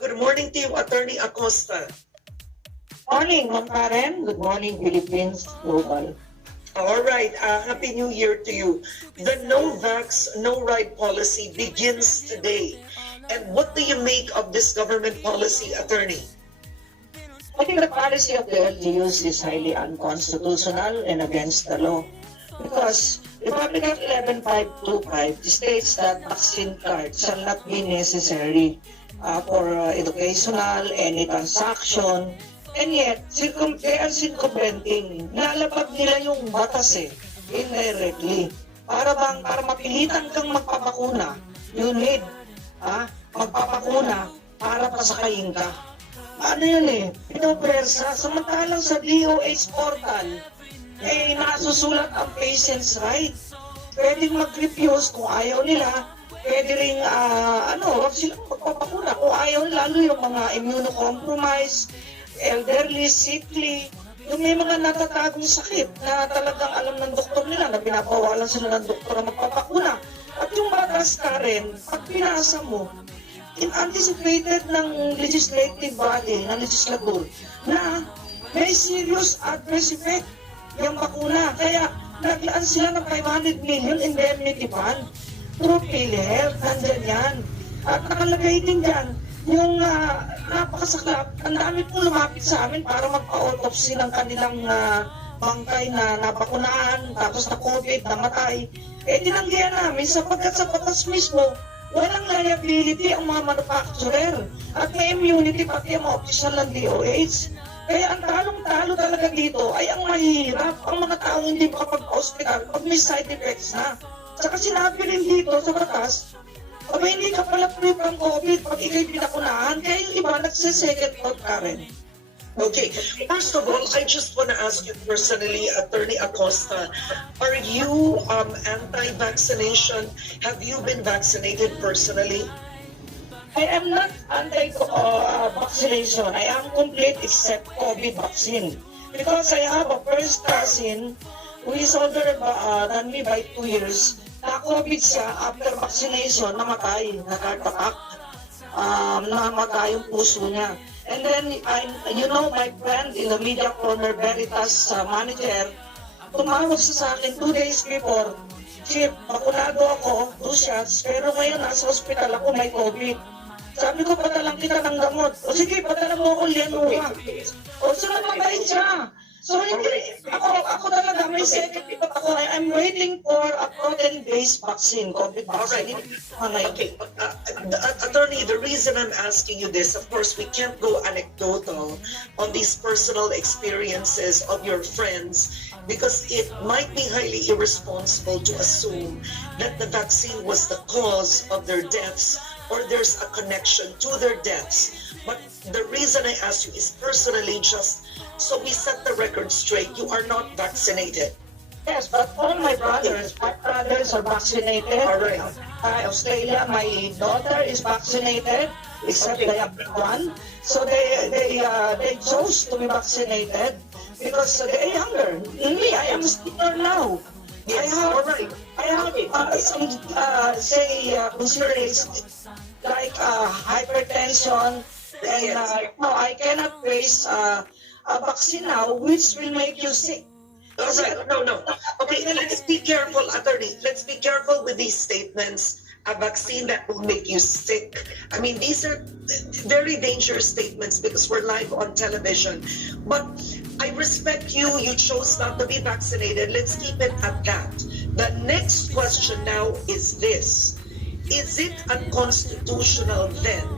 Good morning to you, Attorney Acosta. Morning, Ma'am Karen. Good morning, Philippines Global. All right, Happy New Year to you. The no vax, no ride policy begins today. And what do you make of this government policy, Attorney? I think the policy of the LGUs is highly unconstitutional and against the law because Republic Act 11525 states that vaccine card shall not be necessary for educational, any transaction, and yet they are circumventing. Lalabag nila yung batas indirectly. Para mapilitan kang magpapakuna, you need magpapakuna para pasakayin ka. Ano yun pinopersa. Samantalang sa DOH portal, nasusulat ang patient's right. Pwedeng mag-refuse kung ayaw nila. Pwede rin, wag silang magpapakuna. Kung ayaw nila, lalo yung mga immunocompromised, elderly, sickly, yung may mga natatagong sakit na talagang alam ng doktor nila na pinapawalan sila ng doktor na magpapakuna. At yung batas ka rin, pag pinasa mo, anticipated ng legislative body, ng legislature, na may serious adverse effect yung bakuna. Kaya naglaan sila ng 500 million indemnity fund through PhilHealth, nandyan yan. At nakalagay din dyan, yung napakasaklap, ang dami pong lumapit sa amin para magpa-autopsy ng kanilang bangkay na nabakunaan, tapos na COVID, namatay. Tinanggihan namin sapagkat sa batas mismo, walang liability ang mga manufacturer at may immunity pati ang mga opisyal ng DOH. Kaya ang talong-talo talaga dito ay ang mahirap, ang mga taong hindi makapag-hospital pag may side effects na. Saka sinabi rin dito sa batas, pag hindi ka pala free from COVID, pag ikay pinakunahan, kaya yung iba nagsisecond thought ka rin. Okay, first of all, I just want to ask you personally, Attorney Acosta, are you anti-vaccination? Have you been vaccinated personally? I am not anti-vaccination. I am complete except COVID vaccine. Because I have a first cousin who is older than me by 2 years. Na-COVID siya after vaccination, namatay, nag-heart attack. Namatay yung puso niya. And then, my friend in the media corner, Veritas manager, tumawag siya sa akin 2 days before, Chief, bakunado ako, 2 shots, pero ngayon nasa hospital ako, may COVID. Sabi ko, padalang kita ng gamot. O sige, padala mo ako Lianua. O so namatay siya. So hindi, ako talaga, may second thought ako, I'm waiting for a protein-based vaccine, COVID vaccine. Okay, Attorney, the reason I'm asking you this, of course, we can't go anecdotal on these personal experiences of your friends because it might be highly irresponsible to assume that the vaccine was the cause of their deaths or there's a connection to their deaths. But the reason I ask you is personally just so we set the record straight, you are not vaccinated. Yes, but all my brothers are vaccinated. All right. Australia, my daughter is vaccinated, except the younger one. So they chose to be vaccinated because they're younger. Me, I am still now. Yes, I have some considerations like hypertension, and I cannot face a vaccine now which will make you sick. No. Okay, let's be careful, Attorney. Let's be careful with these statements. A vaccine that will make you sick. I mean, these are very dangerous statements because we're live on television. But I respect you. You chose not to be vaccinated. Let's keep it at that. The next question now is this. Is it unconstitutional then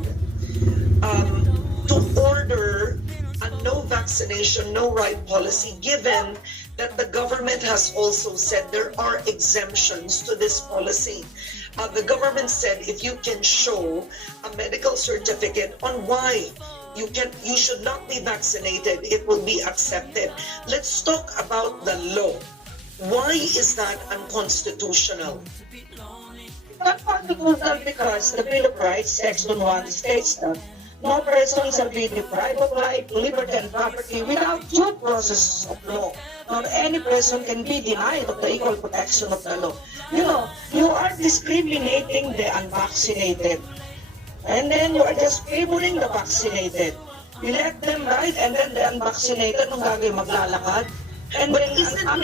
to order a no vaccination, no right policy, given that the government has also said there are exemptions to this policy? The government said if you can show a medical certificate on why you should not be vaccinated, it will be accepted. Let's talk about the law. Why is that unconstitutional? Unconstitutional because the Bill of Rights, Section 1, states that no person shall be deprived of life, liberty, and property without due process of law, nor any person can be denied of the equal protection of the law. You know, you are discriminating the unvaccinated. And then you are just favoring the vaccinated. You let them ride and then the unvaccinated nung gagawin maglalakad. And But then I'm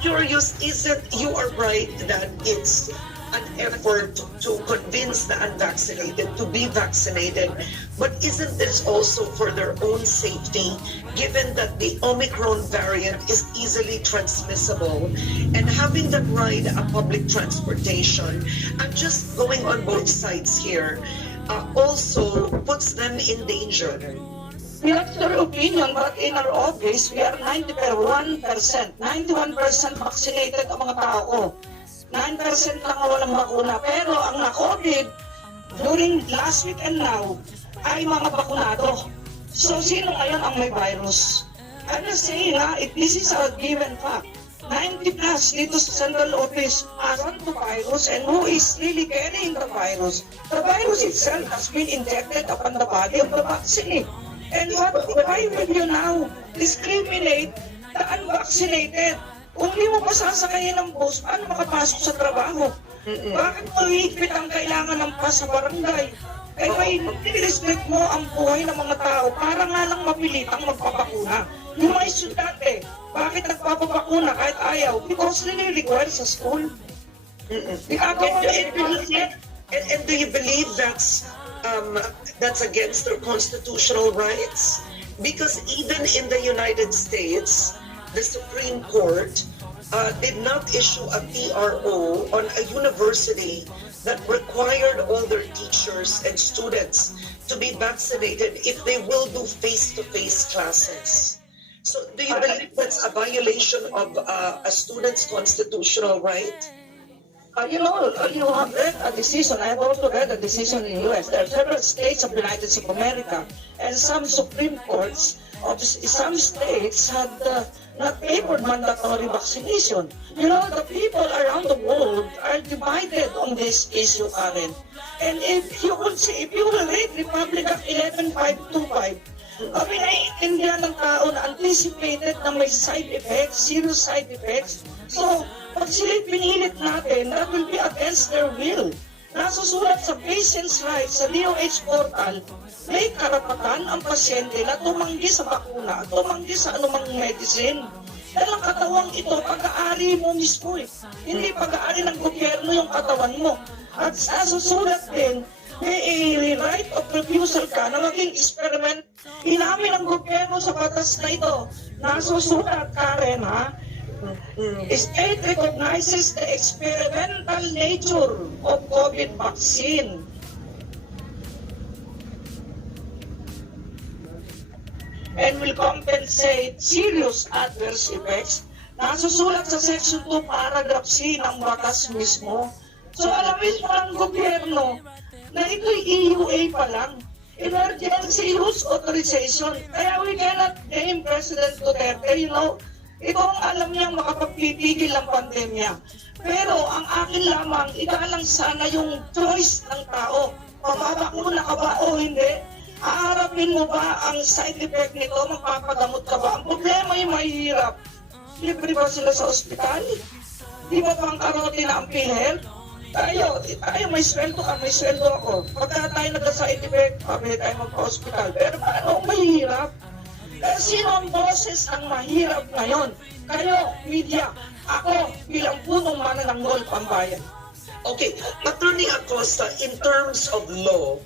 curious, isn't you are right that it's an effort to convince the unvaccinated to be vaccinated, but isn't this also for their own safety, given that the Omicron variant is easily transmissible, and having them ride a public transportation, I'm just going on both sides here, also puts them in danger. That's your opinion, but in our office, we are 91%. 91% vaccinated ang mga tao ko. 9% lang ang walang bakuna. Pero ang na-COVID, during last week and now, ay mga bakunado. So, sino ngayon ang may virus? I'm just saying, this is a given fact. 90 plus dito sa central office are the virus, and who is really carrying the virus? The virus itself has been injected upon the body of the vaccine. And why will you now discriminate the unvaccinated? Kung di mo pa sasakayin ng bus, paano makapasok sa trabaho? Bakit mo higpit ang kailangan ng pass sa barangay? Eh may nirespect mo ang buhay ng mga tao para nga lang mapilitang magpapakuna. Yung mga estudyante, bakit nagpapapakuna kahit ayaw? Because nire-require sa school. And do you believe that's against their constitutional rights? Because even in the United States, the Supreme Court did not issue a TRO on a university that required all their teachers and students to be vaccinated if they will do face-to-face classes. So do you believe that's a violation of a student's constitutional right? You have read a decision. I have also read a decision in the US. There are several states of the United States of America, and some Supreme Courts of some states had not favored mandatory vaccination. The people around the world are divided on this issue, Karen. And if you will read Republic Act 11525, naiintindihan ng tao na anticipated na may side effects, serious side effects. So, pag sila'y pinilit natin, that will be against their will. Nasusulat sa patient's rights sa DOH portal, may karapatan ang pasyente na tumanggi sa bakuna, tumanggi sa anumang medicine. Dahil ang katawang ito, pag-aari mo mismo Hindi pag-aari ng gobyerno yung katawan mo. At nasusulat din, may a right of refusal ka na maging experiment. Inamin ng gobyerno sa batas na ito. Nasusulat, Karen, State recognizes the experimental nature of COVID vaccine. And will compensate serious adverse effects. Nasusulat sa Section 2, Paragraph C ng batas mismo. So alamin mo ng gobyerno na ito'y EUA pa lang. Emergency Use Authorization. Kaya we cannot name President Duterte, Itong alam niyang makapagpipigil ng pandemya. Pero ang akin lamang, igalang sana yung choice ng tao. Mababakuna ka ba o hindi? Haharapin mo ba ang side effect nito? Magpapagamot ka ba? Ang problema yung mahihirap. Libre ba sila sa ospital? Di ba pang karote na ang PhilHealth? Tayo may sweldo ka, may sweldo ako. Pagka tayo nagka-side effect, pabili tayo magpa-hospital. Pero paano ang mahihirap? Sino ang boses ang mahirap ngayon? Kayo, media, ako bilang punong manananggol pambayan. Okay, Attorney Acosta, in terms of law,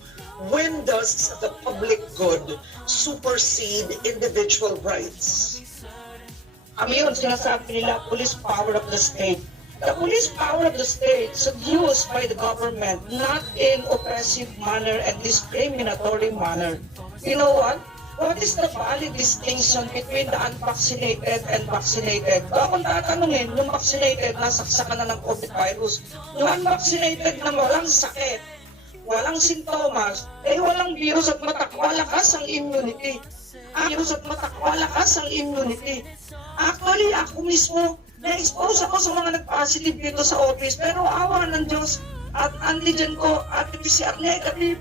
when does the public good supersede individual rights? Yun, sinasabi nila, police power of the state. The police power of the state should be used by the government, not in oppressive manner and discriminatory manner. You know what? What is the valid distinction between the unvaccinated and vaccinated? Kung tatanungin, yung vaccinated, nasaksakan na ng COVID virus. Yung unvaccinated na walang sakit, walang sintomas, walang virus at malakas ang immunity. Virus at malakas ang immunity. Actually, ako mismo, na-expose ako sa mga nag-positive dito sa office, pero awa ng Diyos at antigen ko at PCR negative.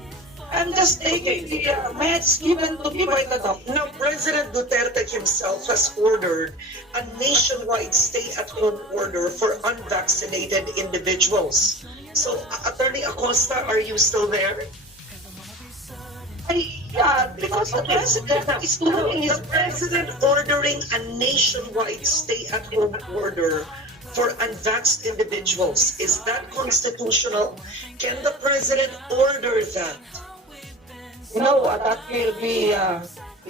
I'm just taking the meds given to me by the doctor. Now, President Duterte himself has ordered a nationwide stay-at-home order for unvaccinated individuals. So, Attorney Acosta, are you still there? Yeah, because the president is doing his The president ordering a nationwide stay-at-home order for unvaxxed individuals. Is that constitutional? Can the president order that? that will be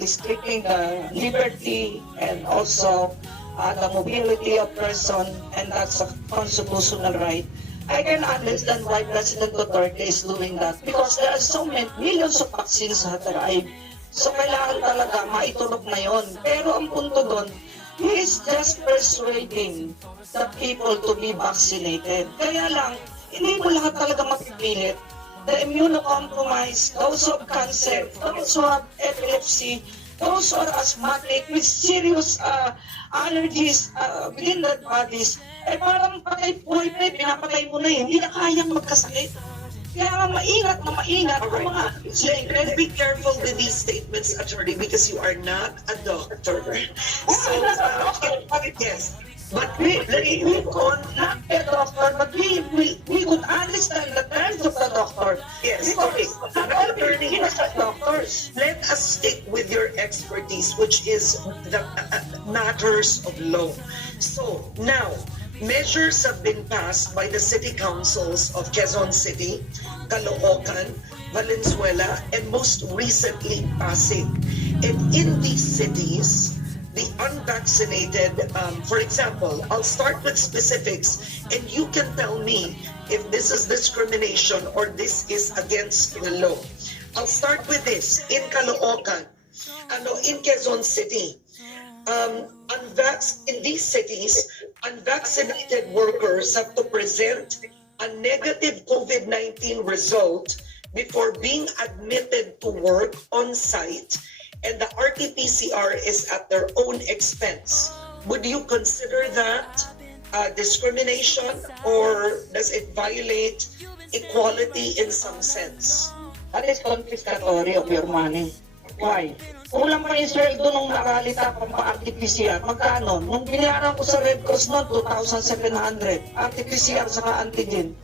restricting the liberty and also the mobility of person, and that's a constitutional right. I can understand why President Duterte is doing that because there are so many millions of vaccines that arrive. So kailangan talaga maitunog na yon. Pero ang punto doon, he is just persuading the people to be vaccinated. Kaya lang, hindi mo lahat talaga mapipilit. The immunocompromised, those who have cancer, those who have epilepsy, those who are asthmatic with serious allergies within their bodies, parang patay buhay pa, pinapatay mo na hindi na kayang magkasakit. Kaya nga maingat na maingat ang mga Let's be careful with these statements, attorney, because you are not a doctor. So, yes. But we could not a doctor, but we could understand the terms of the doctor. Yes, Because not all attorney, doctors. let us stick with your expertise, which is the matters of law. So now, measures have been passed by the city councils of Quezon City, Caloocan, Valenzuela, and most recently Pasig. And in these cities, the unvaccinated, for example, I'll start with specifics, and you can tell me if this is discrimination or this is against the law. I'll start with this. In Caloocan, in Quezon City, in these cities, unvaccinated workers have to present a negative COVID-19 result before being admitted to work on site, and the RT-PCR is at their own expense. Would you consider that discrimination, or does it violate equality in some sense? That is confiscatory of your money. Why? Kulang pa yung sweldo nung nakalita ko pa RT-PCR. Magkano? Nung binayaran ko sa Red Cross noon, 2,700. RT-PCR saka antigen.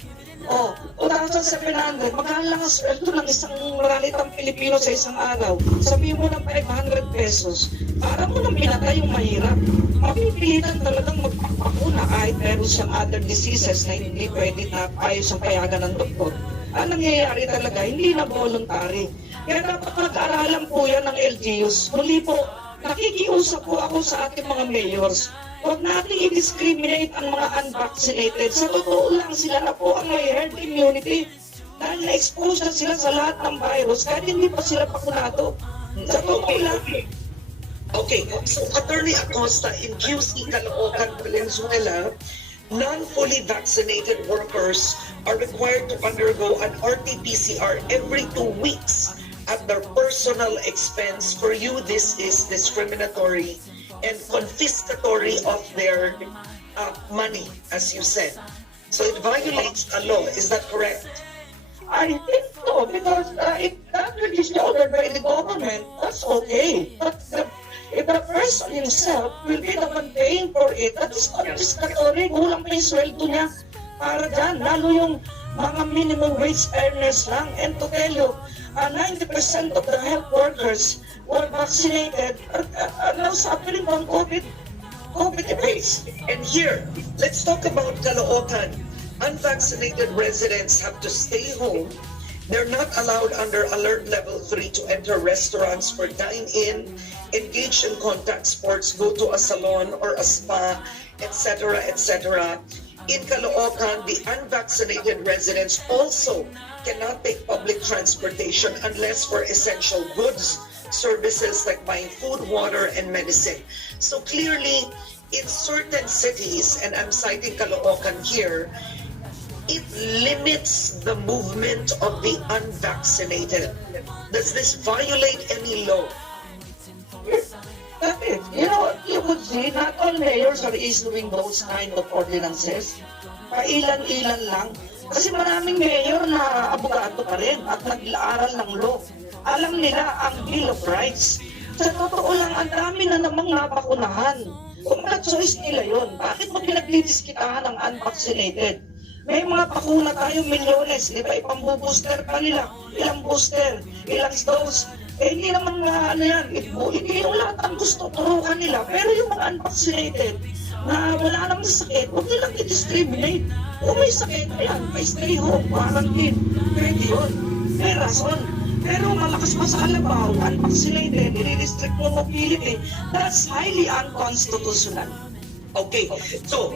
2,700. Magkano lang ang sweldo ng isang nalitang Pilipino sa isang araw? Sabihin mo ng 500 pesos. Para mo nang pinatay yung mahirap. Mapipilitan talagang magpapakuna kahit meron siyang other diseases na hindi pwede na ayos ang payagan ng doktor. Ang nangyayari talaga, hindi na voluntary. Kaya dapat mag-aralan po yan ng LGUs. Muli po, nakikiusap po ako sa ating mga mayors. Huwag natin i-discriminate ang mga unvaccinated. Sa totoo lang, sila na po ang may herd immunity. Dahil na-expose na sila sa lahat ng virus kahit hindi pa sila pakunado. Sa totoo lang. Okay, so Attorney Acosta, in QC Caloocan, Valenzuela, non-fully vaccinated workers are required to undergo an RT-PCR every 2 weeks at their personal expense. For you, this is discriminatory and confiscatory of their money, as you said. So it violates a law. Is that correct? I think so, because if that is ordered by the government, that's okay. But if the person himself will be the one paying for it, that is confiscatory. Kulang pa yung sweldo niya para dyan. Lalo yung mga minimum wage earners lang. And to tell you, 90% of the health workers who are vaccinated are now suffering from COVID effects. And here, let's talk about Caloocan. Unvaccinated residents have to stay home. They're not allowed under Alert Level 3 to enter restaurants or dine-in, engage in contact sports, go to a salon or a spa, etc., etc. In Caloocan, the unvaccinated residents also cannot take public transportation unless for essential goods, services like buying food, water, and medicine. So clearly, in certain cities, and I'm citing Caloocan here, it limits the movement of the unvaccinated. Does this violate any law? You would see, not all mayors are issuing those kind of ordinances. Pailan-ilan lang. Kasi maraming mayor na abogado pa rin at nag-aaral ng law. Alam nila ang Bill of Rights. Sa totoo lang, ang dami na namang nabakunahan. Kung choice nila yon, bakit mo pinaglidiskitahan ang unvaccinated? May mga bakuna tayo, milyones, di ba? Ipambubooster pa nila. Ilang booster, ilang dose. Eh, hindi naman nga ano yan. Hindi yung lahat ang gusto, turukan nila. Pero yung mga unvaccinated, na wala namang sakit, huwag nilang i-discriminate. Kung may sakit, ayan, may stay home, quarantine. Pwede yun. May rason. Pero malakas pa sa Alabao, unvaccinated, i-restrict mo mobility, that's highly unconstitutional. Okay, so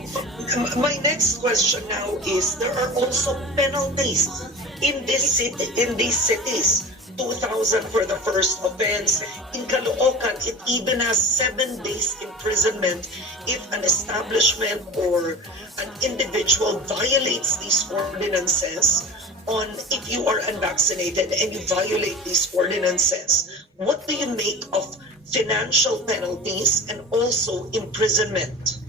my next question now is there are also penalties in these cities. 2,000 for the first offense. In Caloocan, it even has 7 days imprisonment if an establishment or an individual violates these ordinances. On if you are unvaccinated and you violate these ordinances, what do you make of financial penalties and also imprisonment?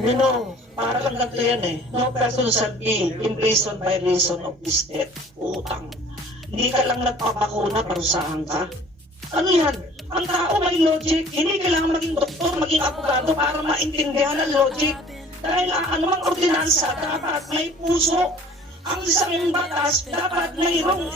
You know, para lang ganito yan eh. No person shall be imprisoned by reason of this death. Utang. Hindi ka lang nagpapakuna, parusahan ka. Ano yan? Ang tao may logic. Hindi kailangan maging doktor, maging abogado para maintindihan ang logic. Dahil anumang ordinansa, dapat may puso. Ang isang batas, dapat mayroong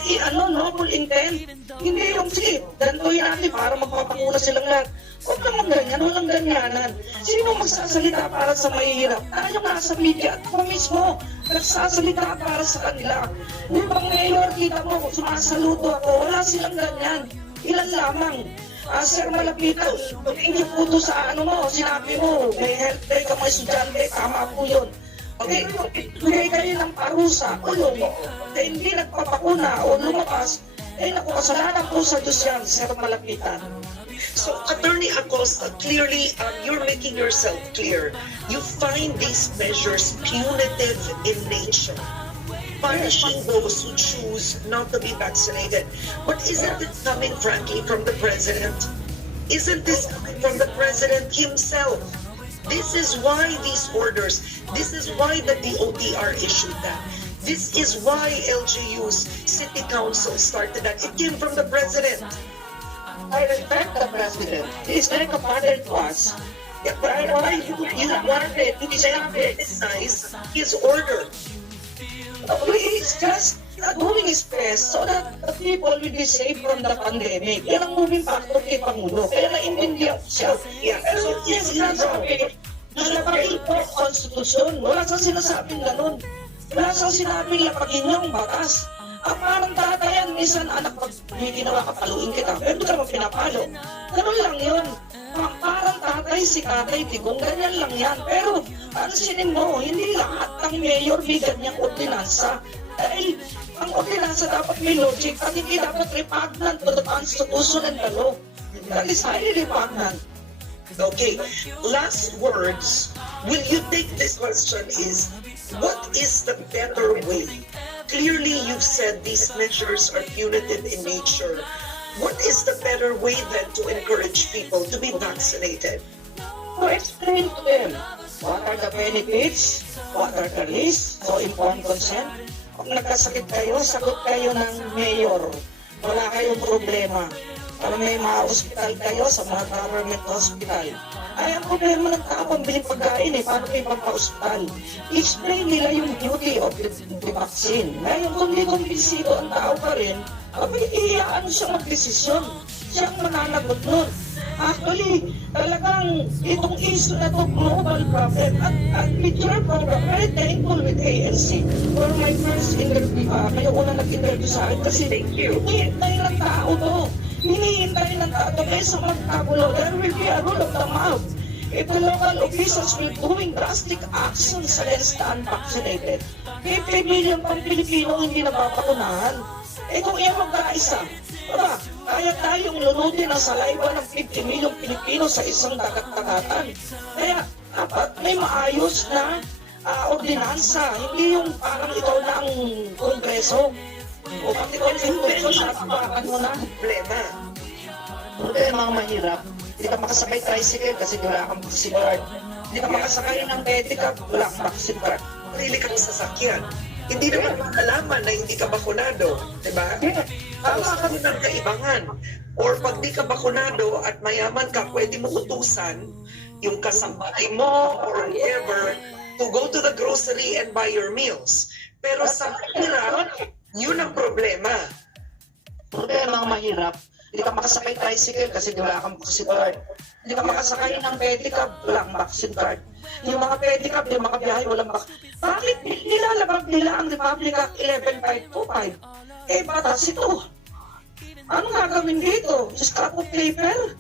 noble intent. Hindi yung, sige, gantuin natin para magpapakuna silang lahat. Huwag naman ganyan, walang ganyanan. Sino magsasalita para sa mahihirap? Tayo nasa media at ako mismo nagsasalita para sa kanila. Di ba ngayon, kita mo, sumasaluto ako, wala silang ganyan. Ilan lamang. Sir Malapitan, thank you po sa sinabi mo, may health day ka mga estudyante, tama po yun. Okay, bigay kayo ng parusa, kulong, hindi nagpapakuna o lumabas, naku, kasalanan po sa Diyos yan, Sir Malapitan. So, Attorney Acosta, clearly, you're making yourself clear. You find these measures punitive in nature, punishing those who choose not to be vaccinated. But isn't it coming, frankly, from the President? Isn't this coming from the President himself? This is why these orders, this is why the DOTR issued that. This is why LGU's City Council started that. It came from the President. I respect the President. He's like a father to us. But why you wanted to Criticize his order. He's just doing his best so that the people will be safe from the pandemic. Yan ang moving factor kay Pangulo. Kaya naintindihan ko siya. Yeah. Pero yes, sinasabi, nalapagin po ang konstitusyon. Wala sa sinasabing ganun. Wala sa sinabing lapagin niyo ang batas. Ang parang tatayan, minsan anak, pag may ginawa ka, paluin kita. Pero hindi ka mo pinapalo. Ganun lang yun. Parang tatay, si tatay, tigong, ganyan lang yan. Pero, pansinin mo, hindi lahat ng mayor may ganyang ordinansa. Dahil, ang ordinansa dapat may logic at hindi dapat repugnant to the Constitution and the law. That is highly repugnant. Okay, last words. Will you take this question is, what is the better way? Clearly, you've said these measures are punitive in nature. What is the better way then to encourage people to be vaccinated? To explain to them what are the benefits, what are the risks, so informed consent. Kung nagkasakit kayo, sagot kayo ng mayor. Wala kayong problema. Para may mga hospital kayo sa mga government hospital. Ay, ang problema ng tao, pambiling pagkain paano kayo pagpa-hospital? Explain nila yung beauty of the vaccine. Ngayon, kung di kumbinsido ang tao pa rin, iyaan siya mag-desisyon. Siya ang mananagot nun. Actually, talagang itong issue na to global problem. At with your program, very thankful with ANC for my first interview. Kayo una nag-interview sa akin kasi hinihintay ng tao to. Hinihintay ng tao kaysa magkagulo. There will be a rule of the mouth. If the local officials will doing drastic actions against the unvaccinated, 50 million pang Pilipino hindi napapakunahan. Kung iyan magkaisa, kaya tayong lunutin ang saliva ng 50 million Pilipino sa isang dagat-dagatan. Kaya dapat may maayos na ordinansa, hindi yung parang ikaw na ang kongreso. O pati kongreso siya, tapakan mo na. Problema ang mahirap. Hindi ka makasakay tricycle kasi wala kang vaccine card. Hindi ka makasakay ng pedicab, wala kang vaccine card. Sarili kang sasakyan. Hindi naman makalaman na hindi ka bakunado, di ba? Tama ka ng kaibangan. Or pag di ka bakunado at mayaman ka, pwede mo utusan yung kasambahay mo or whoever to go to the grocery and buy your meals. Pero sa mahirap, yun ang problema. Problema ang mahirap. Hindi ka makasakay tricycle kasi wala kang vaccine card. Hindi ka makasakay ng pedicab, walang vaccine card. Yung mga pedicab, yung mga biyahe, walang vaccine. Bakit nilalabag nila ang Republic Act 11525? Eh, batas ito. Anong gagawin dito? Scrap of paper?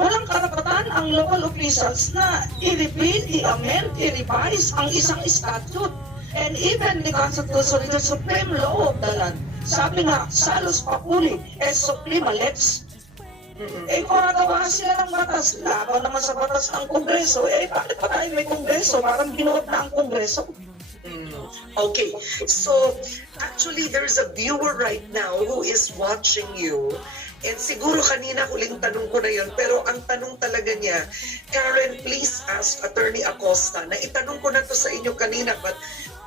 Walang karapatan ang local officials na i-repeal, i-amend, i-revise ang isang statute. And even the Constitutional, the Supreme Law of the land. Sabi nga, salus papuli, es suprema lex. Eh kung nagawa sila ng batas, laban naman sa batas ng Kongreso, eh bakit pa tayo may Kongreso? Parang binuot na ang Kongreso. Okay, so actually there's a viewer right now who is watching you. And siguro kanina huling tanong ko na yun, pero ang tanong talaga niya, Karen, please ask Attorney Acosta, na itanong ko na to sa inyo kanina, but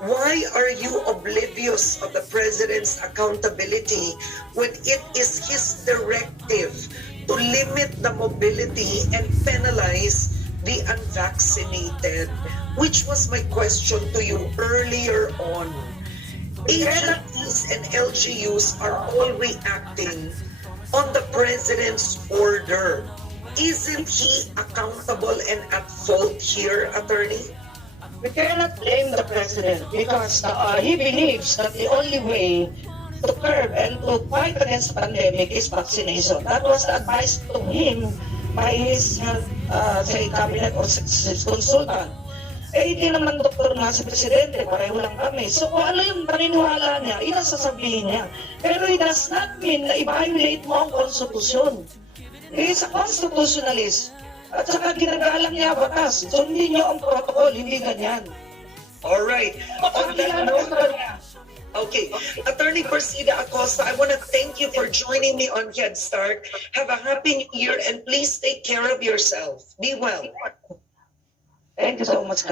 why are you oblivious of the President's accountability when it is his directive to limit the mobility and penalize the unvaccinated? Which was my question to you earlier on. Agencies and LGUs are all reacting on the President's order. Isn't he accountable and at fault here, Attorney? We cannot blame the President because he believes that the only way to curb and to fight against the pandemic is vaccination. That was advised to him by his cabinet or his consultant. Eh, hindi naman doktor nga si Presidente, pareho lang kami. So kung ano yung paniniwala niya, yun ang sasabihin niya. Pero it does not mean na i-violate mo ang konstitusyon. He is a constitutionalist. At saka ginagalang niya batas. Sundin niyo ang protocol, hindi ganyan. Alright. On that note, okay, Attorney Persida Acosta, I want to thank you for joining me on Head Start. Have a happy New Year and please take care of yourself. Be well. Thank you so much,